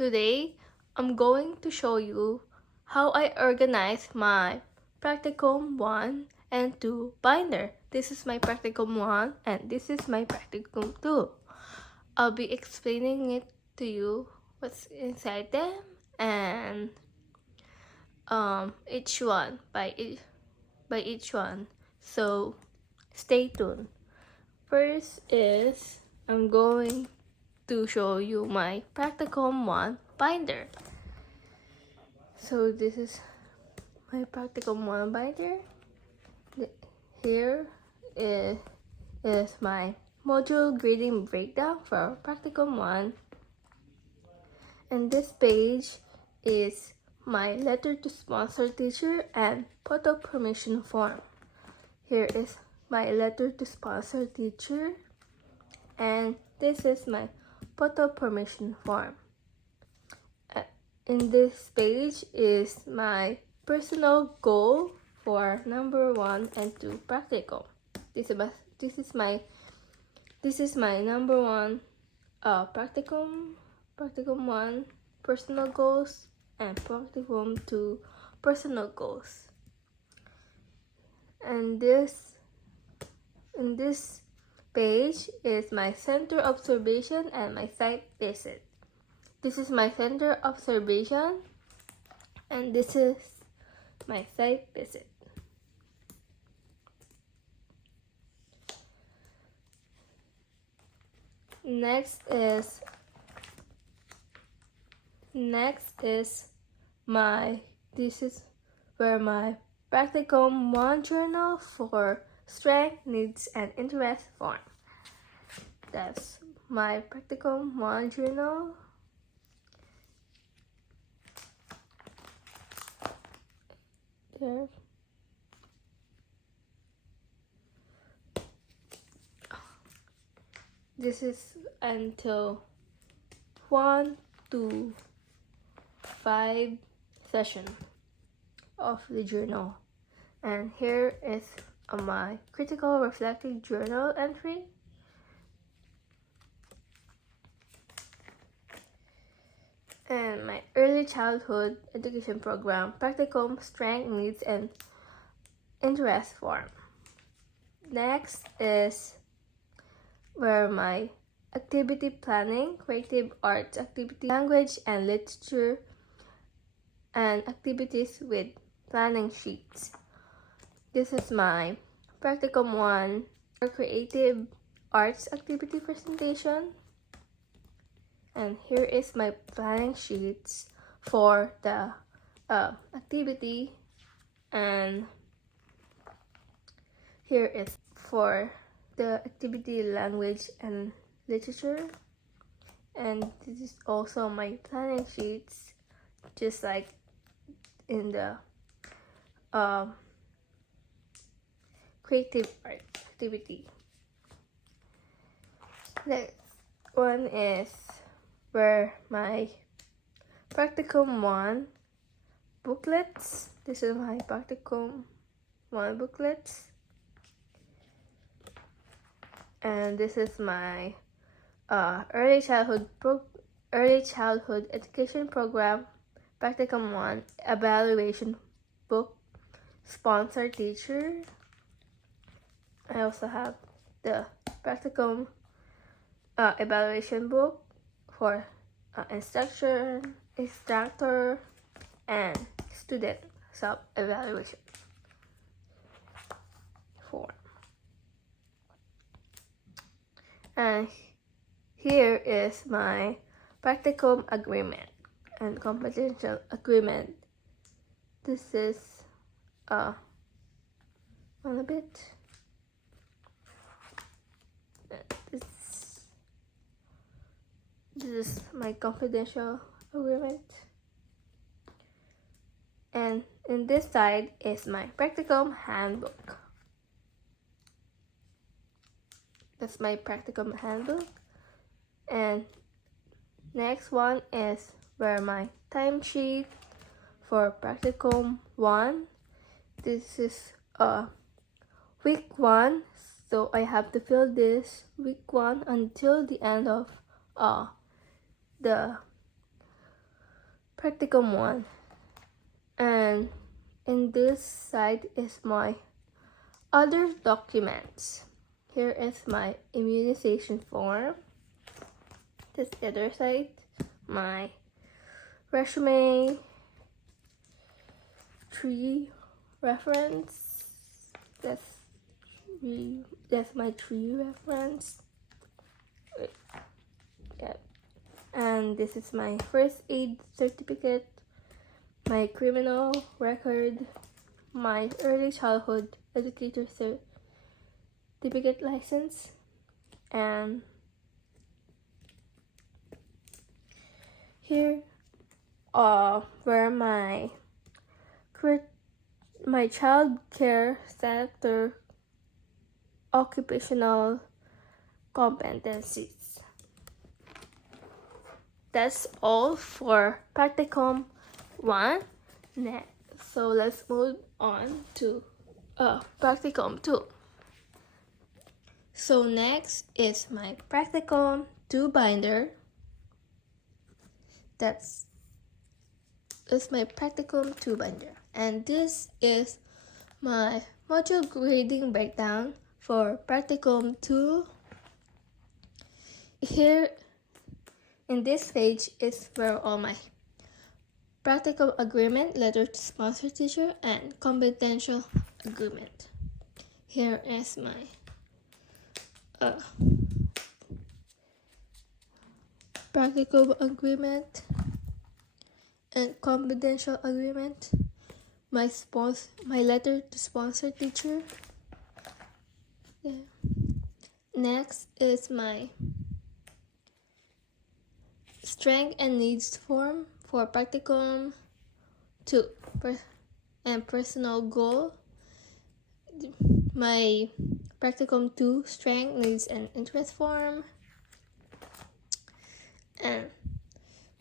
Today, I'm going to show you how I organize my Practicum 1 and 2 binder. This is my Practicum 1 and this is my Practicum 2. I'll be explaining it to you what's inside them and each one by each one. So stay tuned. First is I'm going to show you my Practicum 1 binder. So this is my Practicum 1 binder. Here is my module grading breakdown for Practicum 1. And this page is my letter to sponsor teacher and photo permission form. Here is my letter to sponsor teacher, and this is my photo permission form. In this page is my personal goal for number 1 and 2 practicum. This is my number 1 practicum 1 personal goals and practicum 2 personal goals. And in this page is my center observation and my site visit. This is my center observation and this is my site visit. Next is this is where my Practicum 1 journal for strength, needs, and interest form. That's my Practicum 1 journal. There. This is until 1 to 5 session of the journal. And here is my critical reflective journal entry. And my early childhood education program, Practicum strength, needs, and interest form. Next is where my activity planning, creative arts activity, language and literature, and activities with planning sheets. This is my Practicum 1 creative arts activity presentation. And here is my planning sheets for the activity, and here is for the activity language and literature. And this is also my planning sheets, just like in the creative art activity. Next one is where my Practicum 1 booklets. This is my Practicum 1 booklets. And this is my early childhood education program Practicum 1 evaluation book, sponsor teacher. I also have the Practicum evaluation book for instructor and student self-evaluation form. And here is my Practicum agreement and confidential agreement. This is on a bit. This is my confidential agreement. And in this side is my Practicum handbook. That's my Practicum handbook. And next one is where my timesheet for Practicum 1. This is week 1, so I have to fill this week 1 until the end of the Practicum 1. And in this side is my other documents. Here is my immunization form. This other side, my resume, tree reference. That's my tree reference. Yeah. And this is my first aid certificate, my criminal record, my early childhood educator certificate license, and here where my child care center occupational competencies. That's all for Practicum 1. So let's move on to Practicum 2. So next is my Practicum 2 binder. That's my Practicum 2 binder. And this is my module grading breakdown for Practicum 2. Here in this page is where all my practicum agreement, letter to sponsor teacher, and confidential agreement. Here is my practicum agreement and confidential agreement, my letter to sponsor teacher. Yeah. Next is my strength and needs form for Practicum 2 and personal goal. My Practicum 2 strength, needs, and interest form. And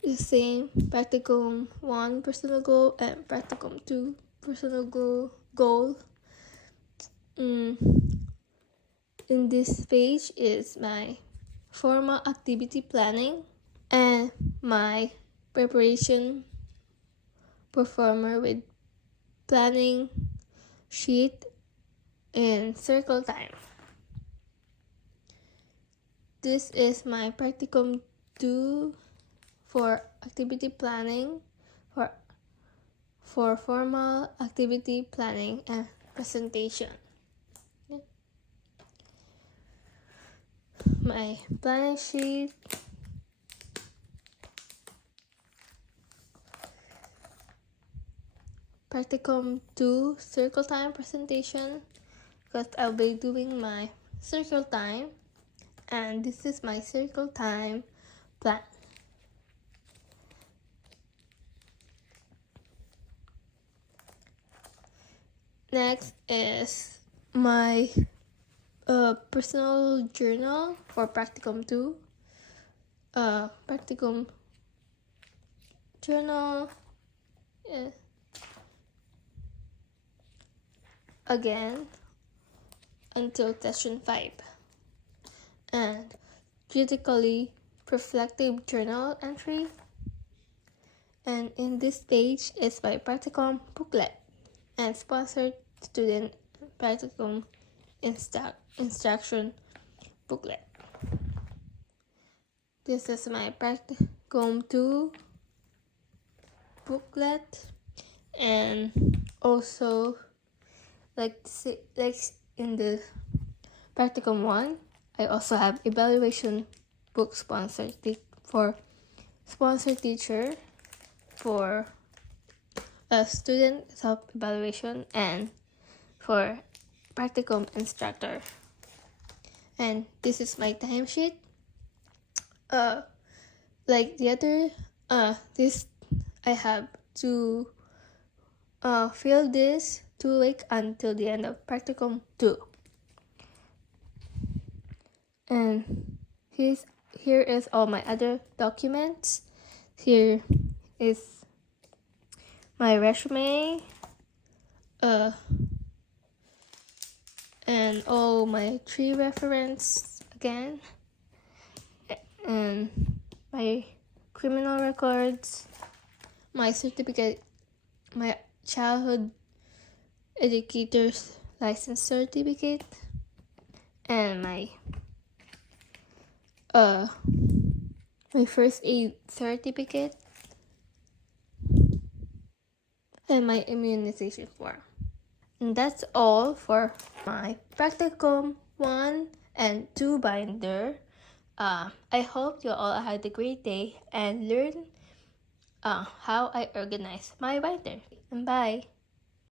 the same Practicum 1 personal goal and Practicum 2 personal goal. In this page is my formal activity planning and my preparation performer with planning sheet in circle time. This is my Practicum 2 for activity planning for formal activity planning and presentation. My planning sheet, Practicum 2 circle time presentation, because I'll be doing my circle time, and this is my circle time plan. Next is my personal journal for Practicum 2. Practicum journal. Yeah. Again until session 5. And critically reflective journal entry. And in this page is my Practicum booklet and sponsored student Practicum instruction booklet. This is my Practicum 2 booklet, and also like in the Practicum 1, I also have evaluation book sponsored for sponsor teacher for a student self-evaluation and for Practicum instructor. And this is my timesheet. Like the other, this I have to fill this 2 weeks until the end of Practicum 2. And here is all my other documents. Here is my resume, and all my tree reference again, and my criminal records, my certificate, my childhood educator's license certificate, and my first aid certificate, and my immunization form. And that's all for my Practicum 1 and 2 binder. I hope you all had a great day and learn how I organize my binder. And bye!